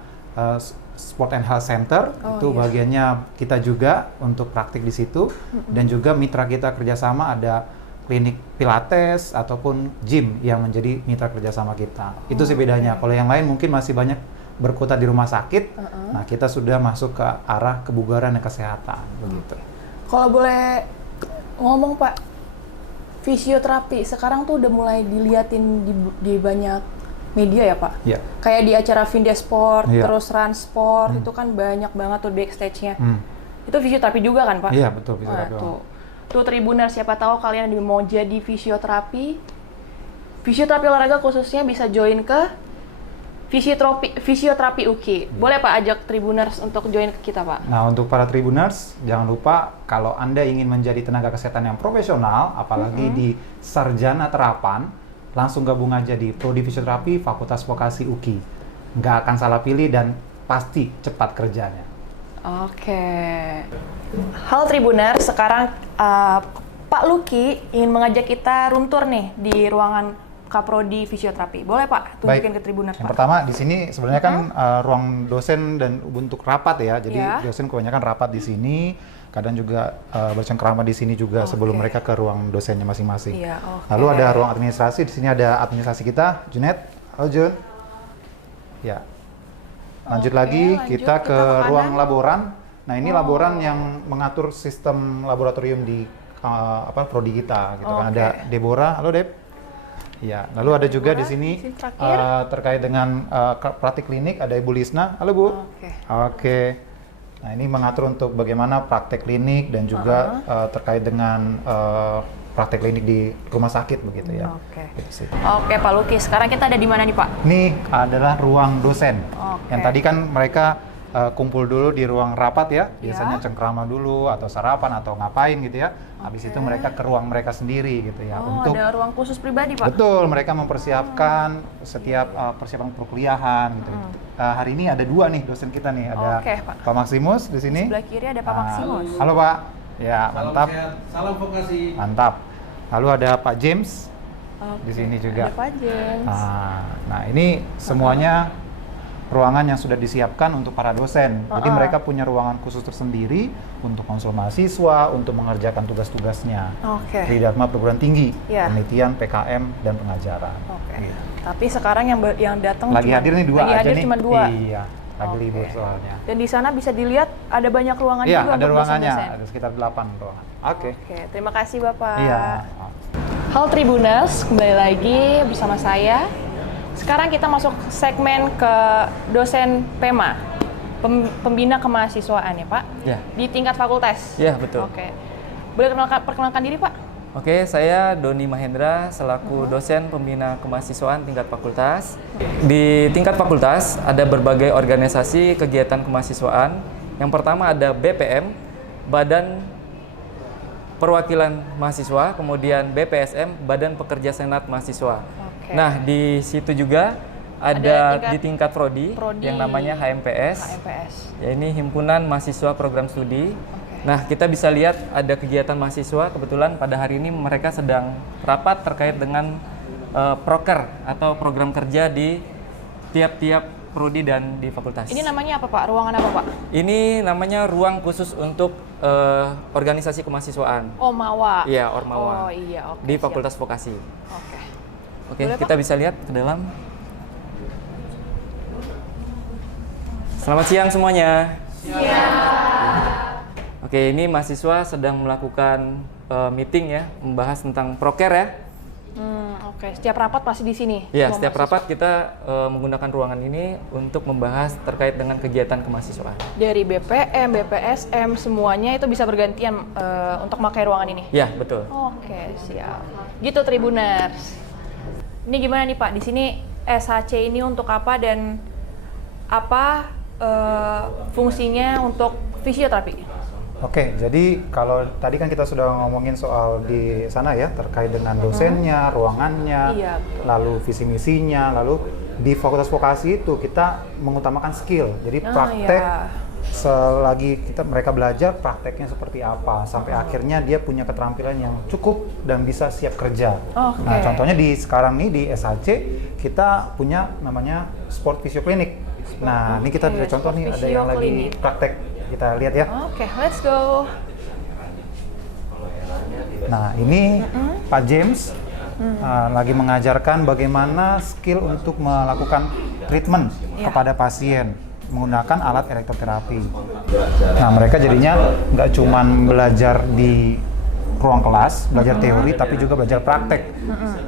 Sport and Health Center, bagiannya kita juga untuk praktik di situ, dan juga mitra kita kerjasama ada klinik Pilates ataupun gym yang menjadi mitra kerjasama kita. Itu sih bedanya. Kalau yang lain mungkin masih banyak berkutat di rumah sakit, nah kita sudah masuk ke arah kebugaran dan kesehatan, begitu. Kalau boleh ngomong Pak, fisioterapi sekarang tuh udah mulai diliatin di banyak media ya Pak? Iya. Kayak di acara Vindia Sport, terus Run Sport, itu kan banyak banget tuh backstage-nya. Itu fisioterapi juga kan Pak? Iya betul, fisioterapi. Nah, tuh Tribuner, siapa tahu kalian mau jadi fisioterapi olahraga khususnya bisa join ke fisioterapi UKI. Boleh Pak ajak Tribuners untuk join ke kita Pak? Nah untuk para Tribuners, jangan lupa kalau Anda ingin menjadi tenaga kesehatan yang profesional, apalagi di sarjana terapan, langsung gabung aja di Prodi Fisioterapi Fakultas Vokasi UKI. Nggak akan salah pilih dan pasti cepat kerjanya. Oke. Halo Tribuner, sekarang Pak Luki ingin mengajak kita room tour nih di ruangan Kaprodi Fisioterapi. Boleh Pak tunjukin ke Tribuner Pak? Yang pertama di sini sebenarnya kan ruang dosen dan untuk rapat ya. Jadi dosen kebanyakan rapat di sini. Kadang juga bercengkrama di sini juga sebelum mereka ke ruang dosennya masing-masing. Lalu ada ruang administrasi. Di sini ada administrasi kita, Junet. Halo Jun. Ya. Lanjut lagi kita ke ruang laboran. Nah ini laboran yang mengatur sistem laboratorium di prodi kita. Gitu kan ada Deborah. Halo Deb. Ya, lalu ada juga di sini terkait dengan praktik klinik ada Ibu Lisna. Halo Bu. Oke. Nah ini mengatur untuk bagaimana praktek klinik dan juga terkait dengan praktek klinik di rumah sakit begitu ya. Oke Pak Luki, sekarang kita ada di mana nih Pak? Ini adalah ruang dosen. Yang tadi kan mereka kumpul dulu di ruang rapat ya, biasanya cengkrama dulu atau sarapan atau ngapain gitu ya. Habis itu mereka ke ruang mereka sendiri gitu ya. Untuk ada ruang khusus pribadi Pak? Betul, mereka mempersiapkan setiap persiapan perkuliahan gitu. Hari ini ada dua nih dosen kita nih, ada Pak Maximus di sini. Sebelah kiri ada Pak Maximus. Halo Pak. Ya, mantap. Salam vokasi. Mantap. Lalu ada Pak James di sini juga. Ada Pak James. Nah, ini semuanya ruangan yang sudah disiapkan untuk para dosen. Jadi mereka punya ruangan khusus tersendiri untuk konsul mahasiswa, untuk mengerjakan tugas-tugasnya. Di Dharma Perguruan Tinggi, penelitian, PKM, dan pengajaran. Gitu. Tapi sekarang yang datang lagi hadir nih dua aja nih. Cuma dua. Iya, lagi libur soalnya. Dan di sana bisa dilihat ada banyak ruangan juga ada untuk ruangannya, dosen-dosen. ada sekitar 8 ruangan. Oke, terima kasih Bapak. Iya. Halo Tribuners, kembali lagi bersama saya. Sekarang kita masuk segmen ke dosen PEMA, pembina kemahasiswaan ya Pak? Ya. Di tingkat fakultas? Ya, betul. Oke. Boleh perkenalkan diri Pak? Oke, saya Doni Mahendra selaku dosen pembina kemahasiswaan tingkat fakultas. Di tingkat fakultas ada berbagai organisasi kegiatan kemahasiswaan. Yang pertama ada BPM, Badan Perwakilan Mahasiswa, kemudian BPSM, Badan Pekerja Senat Mahasiswa. Nah, di situ juga ada di tingkat prodi yang namanya HMPS. Ya, ini Himpunan Mahasiswa Program Studi. Nah, kita bisa lihat ada kegiatan mahasiswa. Kebetulan pada hari ini mereka sedang rapat terkait dengan proker atau program kerja di tiap-tiap prodi dan di fakultas. Ini namanya apa Pak? Ruangan apa Pak? Ini namanya ruang khusus untuk organisasi kemahasiswaan. Ormawa. Iya, Ormawa. Oh iya, oke. Di Fakultas Vokasi. Oke. Oke, Boleh, kita Pak? bisa lihat ke dalam. Selamat siang semuanya. Oke, ini mahasiswa sedang melakukan meeting ya, membahas tentang proker ya. Oke. Setiap rapat pasti di sini. Ya, semua setiap mahasiswa. rapat kita menggunakan ruangan ini untuk membahas terkait dengan kegiatan kemahasiswaan. Dari BPM, BPSM, semuanya itu bisa bergantian untuk memakai ruangan ini. Ya, betul. Oke, siap. Gitu Tribuners. Ini gimana nih Pak? Di sini SHC ini untuk apa dan apa fungsinya untuk fisioterapi? Oke, jadi kalau tadi kan kita sudah ngomongin soal di sana ya, terkait dengan dosennya, ruangannya, Iya, betul. lalu visi misinya, lalu di Fakultas Vokasi itu kita mengutamakan skill. Jadi praktek, selagi mereka belajar prakteknya seperti apa, sampai akhirnya dia punya keterampilan yang cukup dan bisa siap kerja. Oke. Nah, contohnya sekarang nih di SHC kita punya namanya Sport Physio Clinic. Nah, ini kita Oke, ada contoh Sport nih, ada Physio yang lagi Clinic. praktek. Kita lihat ya. Oke, let's go. Nah, ini Pak James lagi mengajarkan bagaimana skill untuk melakukan treatment kepada pasien menggunakan alat elektroterapi. Nah, mereka jadinya nggak cuman belajar di ruang kelas, belajar teori, tapi juga belajar praktek.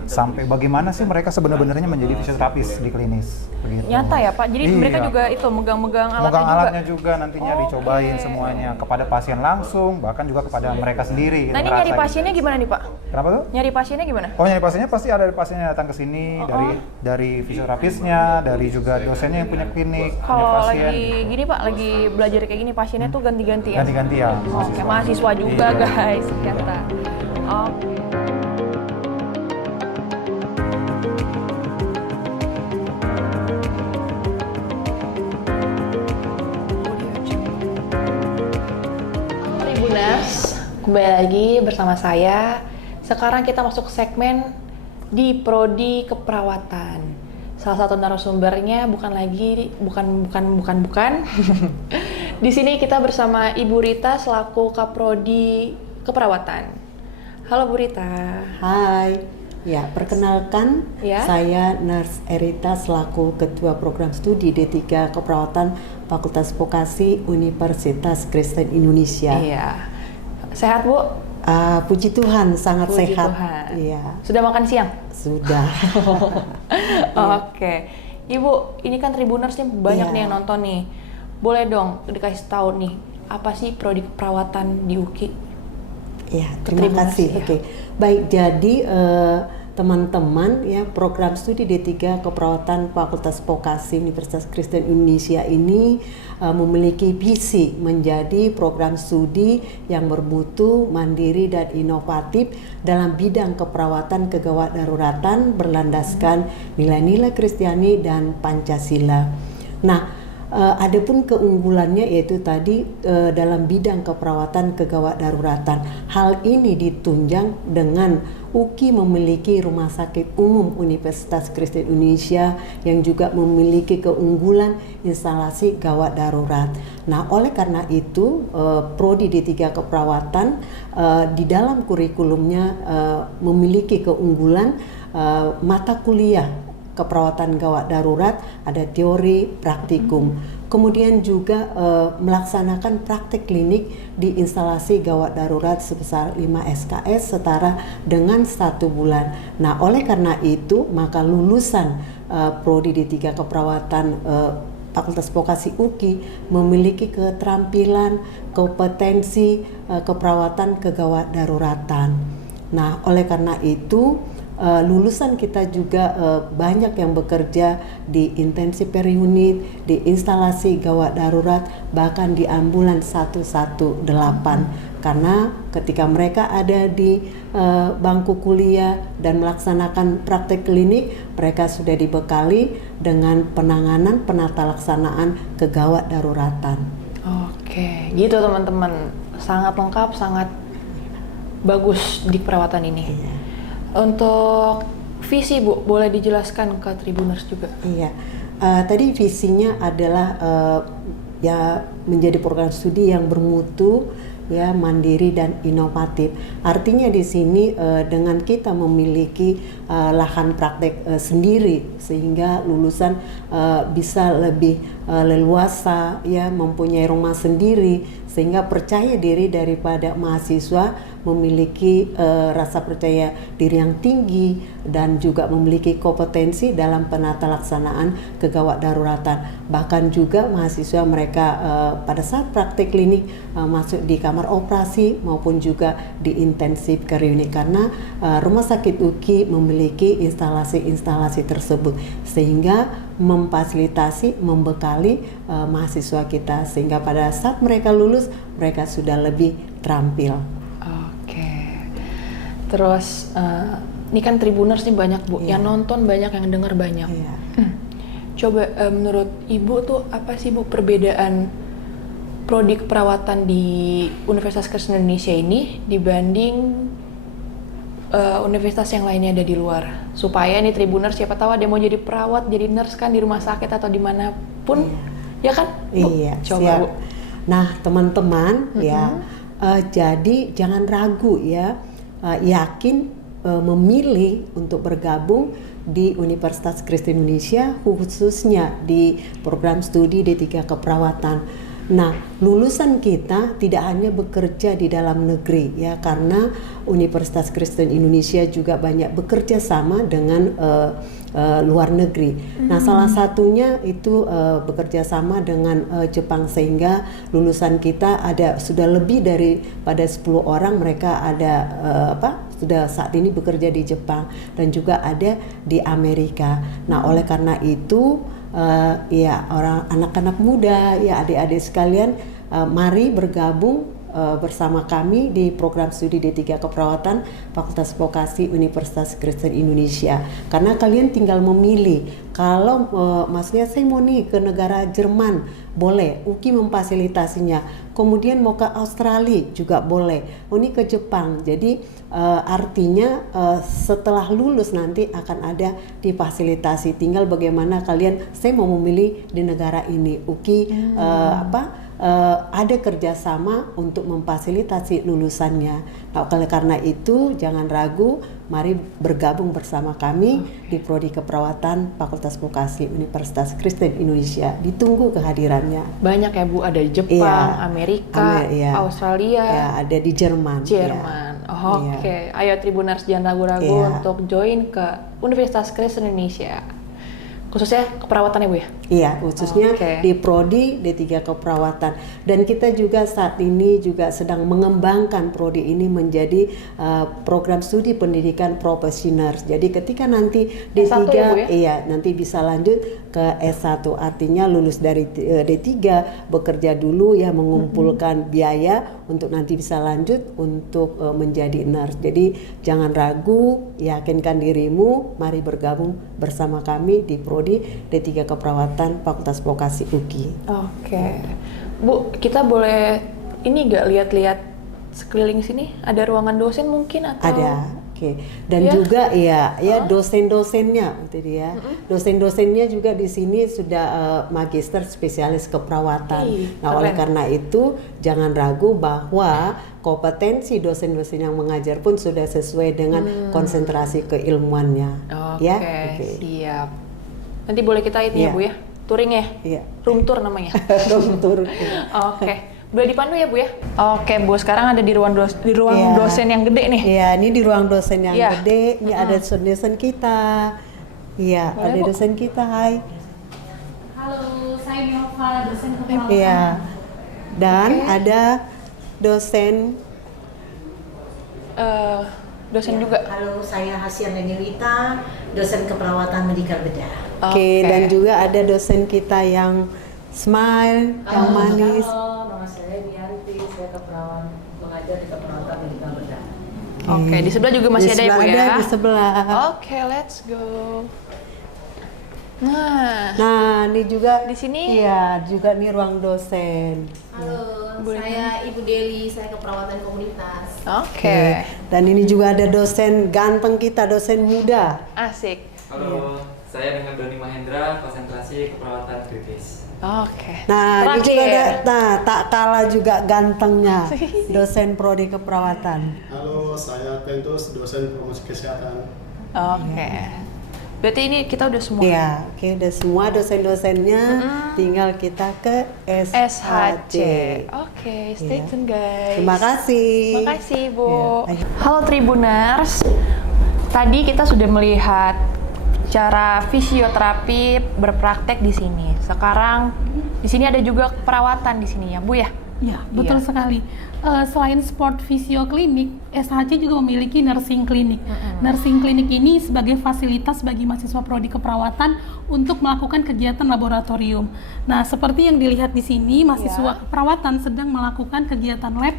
Sampai bagaimana sih mereka sebenarnya menjadi fisioterapis di klinis. Begitu. Nyata ya Pak, jadi Iya. mereka juga itu megang-megang alatnya Megang juga? alatnya juga nantinya dicobain semuanya kepada pasien langsung, bahkan juga kepada mereka sendiri. Nah ini nyari pasiennya gimana nih Pak? Kenapa tuh? Nyari pasiennya gimana? Oh, nyari pasiennya pasti ada pasien yang datang ke sini dari fisioterapisnya, dari juga dosennya yang punya klinik, punya Kalau pasien. lagi gini Pak, lagi belajar kayak gini pasiennya tuh ganti-ganti ya? Ganti-ganti ya. Oke, mahasiswa juga Iya. guys, ternyata. Oke. Tribuners, kembali lagi bersama saya. Sekarang kita masuk segmen di Prodi Keperawatan. Salah satu narasumbernya bukan. Di sini kita bersama Ibu Rita selaku Kaprodi Keperawatan. Halo Bu Rita. Hai. Ya, perkenalkan saya Nurse Erita selaku Ketua Program Studi D3 Keperawatan Fakultas Vokasi Universitas Kristen Indonesia. Iya. Sehat Bu? Puji Tuhan, sangat Puji sehat. Tuhan. Iya. Sudah makan siang? Sudah. Oke. Ibu, ini kan Tribuners nih banyak nih yang nonton nih. Boleh dong dikasih tahu nih, apa sih prodi keperawatan di UKI? Ya, terima kasih. Oke. Baik, jadi teman-teman ya, program studi D3 Keperawatan Fakultas Vokasi Universitas Kristen Indonesia ini memiliki visi menjadi program studi yang bermutu, mandiri dan inovatif dalam bidang keperawatan kegawat daruratan berlandaskan nilai-nilai Kristiani dan Pancasila. Nah, adapun keunggulannya yaitu tadi dalam bidang keperawatan kegawat daruratan. Hal ini ditunjang dengan UKI memiliki Rumah Sakit Umum Universitas Kristen Indonesia yang juga memiliki keunggulan instalasi gawat darurat. Nah, oleh karena itu Prodi D3 Keperawatan di dalam kurikulumnya memiliki keunggulan mata kuliah keperawatan gawat darurat, ada teori, praktikum. Kemudian juga melaksanakan praktek klinik di instalasi gawat darurat sebesar 5 SKS setara dengan 1 bulan. Nah, oleh karena itu maka lulusan Prodi D3 Keperawatan Fakultas Vokasi UKI memiliki keterampilan, kompetensi keperawatan kegawat daruratan. Nah, oleh karena itu lulusan kita juga banyak yang bekerja di intensive care unit, di instalasi gawat darurat, bahkan di ambulans 118. Karena ketika mereka ada di bangku kuliah dan melaksanakan praktek klinik, mereka sudah dibekali dengan penanganan penata laksanaan kegawat daruratan. Oke, gitu teman-teman. sangat lengkap, sangat bagus di perawatan ini. Untuk visi Bu, boleh dijelaskan ke Tribuners juga? Iya, tadi visinya adalah ya menjadi program studi yang bermutu, ya mandiri dan inovatif. Artinya di sini dengan kita memiliki lahan praktek sendiri sehingga lulusan bisa lebih leluasa, ya mempunyai rumah sendiri sehingga percaya diri daripada mahasiswa memiliki rasa percaya diri yang tinggi dan juga memiliki kompetensi dalam penata laksanaan kegawat daruratan. Bahkan juga mahasiswa mereka pada saat praktek klinik masuk di kamar operasi maupun juga di intensif care unit karena rumah sakit UKI memiliki instalasi-instalasi tersebut sehingga memfasilitasi, membekali mahasiswa kita sehingga pada saat mereka lulus mereka sudah lebih terampil. Terus ini kan Tribuners nih banyak Bu, yang nonton banyak, yang dengar banyak. Coba menurut Ibu tuh apa sih Bu perbedaan prodi keperawatan di Universitas Kristen Indonesia ini dibanding universitas yang lainnya ada di luar? Supaya nih Tribuners siapa tahu ada yang mau jadi perawat, jadi nurse kan di rumah sakit atau dimanapun, ya kan Bu? Iya, coba siap. Bu. Nah teman-teman ya, jadi jangan ragu ya. Yakin memilih untuk bergabung di Universitas Kristen Indonesia khususnya di program studi D3 keperawatan. Nah, lulusan kita tidak hanya bekerja di dalam negeri ya karena Universitas Kristen Indonesia juga banyak bekerja sama dengan luar negeri. Nah, salah satunya itu bekerja sama dengan Jepang sehingga lulusan kita sudah lebih daripada 10 orang mereka ada sudah saat ini bekerja di Jepang dan juga ada di Amerika. Nah, oleh karena itu ya orang anak-anak muda ya adik-adik sekalian mari bergabung bersama kami di program studi D3 keperawatan Fakultas Vokasi Universitas Kristen Indonesia karena kalian tinggal memilih kalau maksudnya saya mau nih ke negara Jerman boleh, UKI memfasilitasinya, kemudian mau ke Australia juga boleh, ini ke Jepang. Jadi artinya setelah lulus nanti akan ada difasilitasi, tinggal bagaimana kalian saya mau memilih di negara ini, UKI ada kerjasama untuk memfasilitasi lulusannya. Nah, oleh karena itu jangan ragu, mari bergabung bersama kami di Prodi Keperawatan Fakultas Vokasi Universitas Kristen Indonesia. Ditunggu kehadirannya. Banyak ya Bu, ada Jepang, Amerika, Australia, ya, ada di Jerman. Oke. Ayo Tribuners jangan ragu-ragu untuk join ke Universitas Kristen Indonesia. Khususnya keperawatan ya Bu ya? Iya, khususnya di Prodi D3 Keperawatan. Dan kita juga saat ini juga sedang mengembangkan Prodi ini menjadi program studi pendidikan profesional. Jadi ketika nanti D3, ya, nanti bisa lanjut ke S1. Artinya lulus dari D3, bekerja dulu ya, mengumpulkan biaya untuk nanti bisa lanjut untuk menjadi nurse. Jadi jangan ragu, yakinkan dirimu, mari bergabung bersama kami di Prodi D3 Keperawatan Fakultas Vokasi UKI. Oke. Bu, kita boleh ini gak lihat-lihat sekeliling sini? Ada ruangan dosen mungkin atau? Ada. Dan juga ya dosen-dosennya gitu dia. Dosen-dosennya juga di sini sudah magister spesialis keperawatan. Nah, oleh karena itu jangan ragu bahwa kompetensi dosen-dosen yang mengajar pun sudah sesuai dengan konsentrasi keilmuannya. Siap. Nanti boleh kita ini ya Bu ya, touring ya? Room tour namanya. Room tour. Boleh dipandu ya Bu ya? Oke Bu, sekarang ada di ruang dosen yang gede nih. Iya, ini di ruang dosen yang gede. Ini ada dosen kita. Iya, ada dosen kita. Hai. Halo, saya Nova, dosen keperawatan. Iya. Dan ada dosen juga. Halo, saya Hasyan Renilita, dosen keperawatan medikal bedah. Dan juga ada dosen kita yang smile, yang manis. Halo, nama saya Dianti, saya keperawatan, mengajar di keperawatan medikal bedah. Di sebelah juga masih ada ya Bu ya? Ada di sebelah. Let's go. Nah, ini juga di sini. Iya, juga nih ruang dosen. Halo, saya Ibu Deli, saya keperawatan komunitas. Oke. Dan ini juga ada dosen ganteng kita, dosen muda. Asik. Halo, saya dengan Doni Mahendra, konsentrasi keperawatan kritis. Oke. Nah, ini juga ada, tak kalah juga gantengnya, dosen prodi keperawatan. Halo, saya Pentus, dosen promosi kesehatan. Oke. Berarti ini kita udah semua. Iya, oke, udah semua dosen-dosennya. Tinggal kita ke SHC. Oke, stay tune guys. Terima kasih. Terima kasih, Bu. Halo Tribuners. Tadi kita sudah melihat cara fisioterapi berpraktek di sini. Sekarang di sini ada juga perawatan di sini ya, Bu ya? Ya, betul sekali. Selain sport fisio klinik, SHC juga memiliki nursing klinik. Nursing klinik ini sebagai fasilitas bagi mahasiswa prodi keperawatan untuk melakukan kegiatan laboratorium. Nah, seperti yang dilihat di sini, mahasiswa keperawatan sedang melakukan kegiatan lab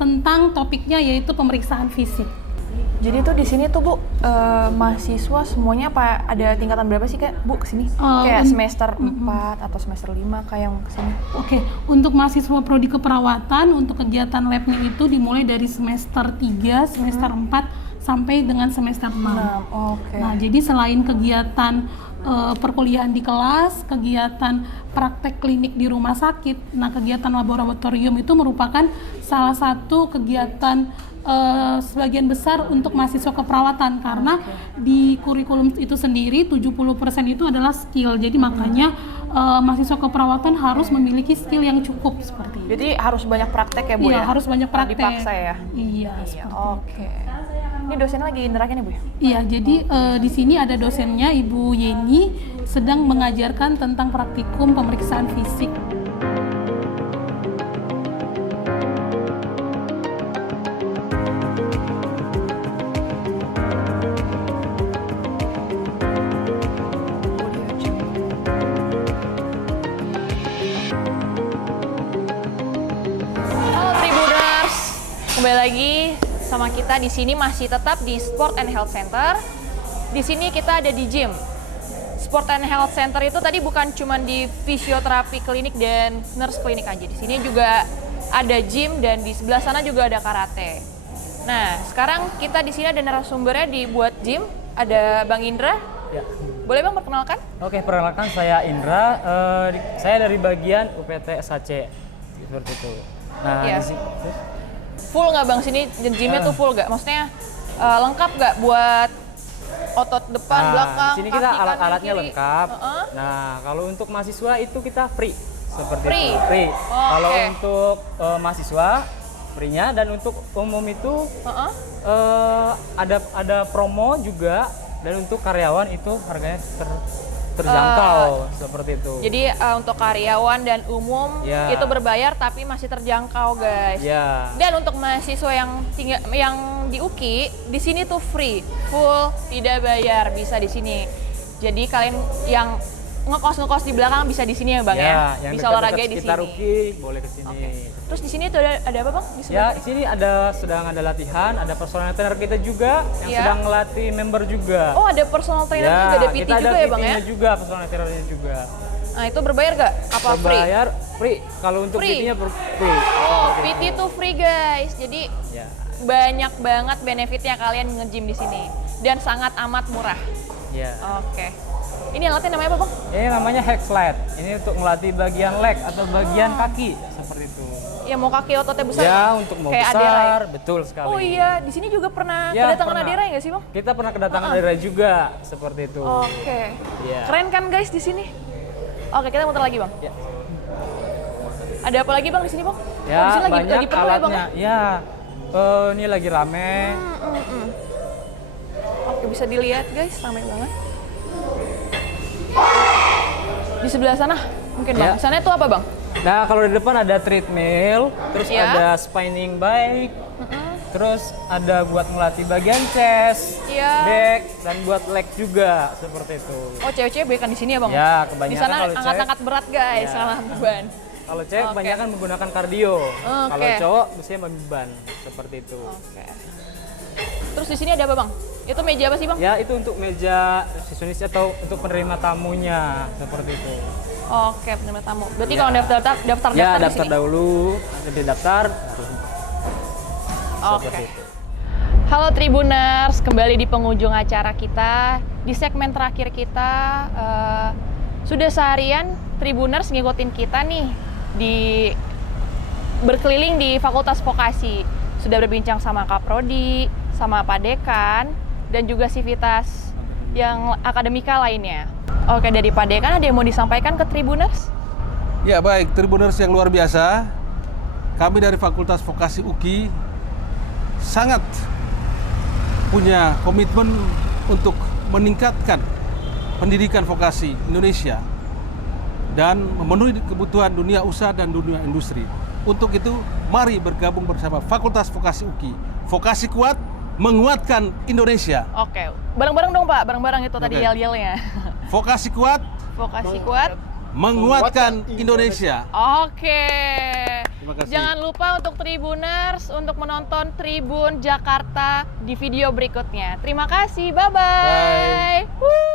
tentang topiknya yaitu pemeriksaan fisik. Jadi tuh di sini tuh Bu, mahasiswa semuanya apa ada tingkatan berapa sih Kak Bu kesini? Kayak semester 4 atau semester 5 kayak yang kesini? Oke, untuk mahasiswa prodi keperawatan untuk kegiatan labnya itu dimulai dari semester 3, semester 4 sampai dengan semester 6. Nah, jadi selain kegiatan perkuliahan di kelas, kegiatan praktek klinik di rumah sakit, nah kegiatan laboratorium itu merupakan salah satu kegiatan sebagian besar untuk mahasiswa keperawatan karena di kurikulum itu sendiri 70% itu adalah skill. Jadi makanya mahasiswa keperawatan harus memiliki skill yang cukup seperti itu. Jadi harus banyak praktek ya Bu ya? ya? Harus banyak praktek. Dipaksa ya? Iya. Oke. Ini dosennya lagi nerangin ya Bu ya? Iya, jadi di sini ada dosennya Ibu Yeni sedang mengajarkan tentang praktikum pemeriksaan fisik. Kembali lagi sama kita di sini masih tetap di Sport and Health Center. Di sini kita ada di gym. Sport and Health Center itu tadi bukan cuma di fisioterapi klinik dan nurse klinik aja. Di sini juga ada gym dan di sebelah sana juga ada karate. Nah, sekarang kita di sini ada narasumbernya dibuat gym. Ada Bang Indra. Ya. Boleh Bang perkenalkan? Oke, perkenalkan saya Indra. Saya dari bagian UPT SHC. Seperti itu. Nah, ya. di sini full nggak Bang sini gymnya tuh full nggak? Maksudnya lengkap nggak buat otot depan, belakang, di sini kita kaki, alat-alatnya kiri? lengkap. Nah, kalau untuk mahasiswa itu kita free seperti itu. Free. Oh, kalau untuk mahasiswa free-nya dan untuk umum itu ada promo juga dan untuk karyawan itu harganya terjangkau seperti itu. Jadi untuk karyawan dan umum itu berbayar tapi masih terjangkau guys. Dan untuk mahasiswa yang di UKI di sini tuh free, full tidak bayar bisa di sini. Jadi kalian yang ngekos di belakang bisa di sini ya Bang ya. Yang bisa olahraga di sini. Sekitar UKI boleh ke sini. Terus di sini tuh ada apa Bang? Di sini sedang ada latihan, ada personal trainer kita juga yang sedang ngelatih member juga. Oh, ada personal trainer juga, ada PT juga ya Bang ya? Ada juga, personal trainernya juga. Nah, itu berbayar gak? Apa free? Berbayar, free. Kalau untuk PT-nya free. Oh, PT tuh free guys. Jadi banyak banget benefitnya kalian nge-gym di sini dan sangat amat murah. Oke. Ini alatnya namanya apa Bang? Ini namanya hack slide. Ini untuk melatih bagian leg atau bagian kaki seperti itu. Ya mau kaki ototnya besar? Ya, untuk mau kayak besar, Adera, betul sekali. Oh iya, di sini juga pernah kedatangan Adera ya nggak sih Bang? Kita pernah kedatangan Adera juga seperti itu. Oke. Keren kan guys di sini? Oke, kita muter lagi Bang. Ada apa lagi Bang di sini Bang? Ya, di sini banyak lagi penuh alatnya. Ya, Bang? Ini lagi rame. Oke, bisa dilihat guys, ramai banget. Di sebelah sana mungkin Bang. Di sana itu apa Bang? Nah, kalau di depan ada treadmill, terus ada spinning bike, terus ada buat melatih bagian chest, back, dan buat leg juga seperti itu. Oh, cewek-cewek banyak di sini ya Bang? Ya, kebanyakan di sana kalau angkat-angkat berat guys, salah beban. Kalau cewek kebanyakan menggunakan kardio, kalau cowok biasanya beban seperti itu. Terus di sini ada apa Bang? Itu meja apa sih Bang? Ya, itu untuk meja resepsionis atau untuk penerima tamunya, seperti itu. Oke, penerima tamu. Berarti kalau daftar Ya, di daftar sini? dahulu, nanti daftar. Oke. Halo Tribuners, kembali di penghujung acara kita. Di segmen terakhir kita, sudah seharian Tribuners ngikutin kita nih berkeliling di Fakultas Vokasi. Sudah berbincang sama Kaprodi, sama Pak Dekan, dan juga sivitas yang akademika lainnya. Oke, dari Pak Dekan ada yang mau disampaikan ke Tribuners? Ya baik, Tribuners yang luar biasa. Kami dari Fakultas Vokasi UKI sangat punya komitmen untuk meningkatkan pendidikan vokasi Indonesia dan memenuhi kebutuhan dunia usaha dan dunia industri. Untuk itu, mari bergabung bersama Fakultas Vokasi UKI. Vokasi kuat, menguatkan Indonesia. Oke, bareng-bareng dong Pak, bareng-bareng itu tadi yel-yelnya. Vokasi kuat, menguatkan Indonesia. Oke. Terima kasih. Jangan lupa untuk Tribuners untuk menonton Tribun Jakarta di video berikutnya. Terima kasih, bye-bye. Bye.